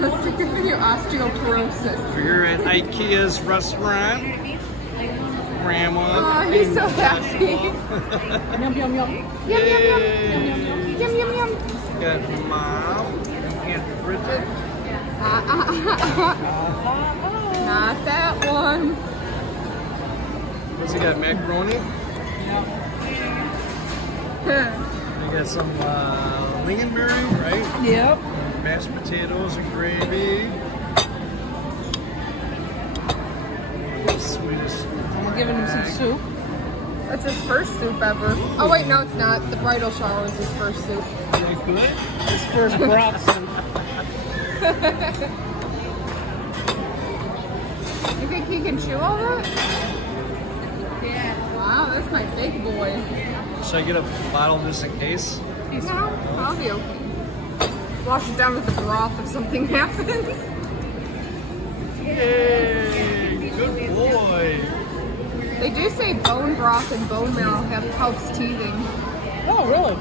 That's to give you osteoporosis. We're at Ikea's restaurant. Grandma. Oh, he's so happy. Yum, yum, yum. Yum, yum, yum. Yum, yum, yum. Got Mom and Aunt Bridget. Not that one. What's he got? Macaroni? You got some lingonberry, right? Yep. Mashed potatoes and gravy. Sweetest. We're giving him some soup. That's his first soup ever. Oh wait, no it's not. The bridal shower was his first soup. Is it good? His first broth soup. You think he can chew all that? Yeah. Wow, that's my big boy. Should I get a bottle just in case? No, I'll be okay. Wash it down with the broth if something happens. Yay! Good boy! They do say bone broth and bone marrow helps teething. Oh, really?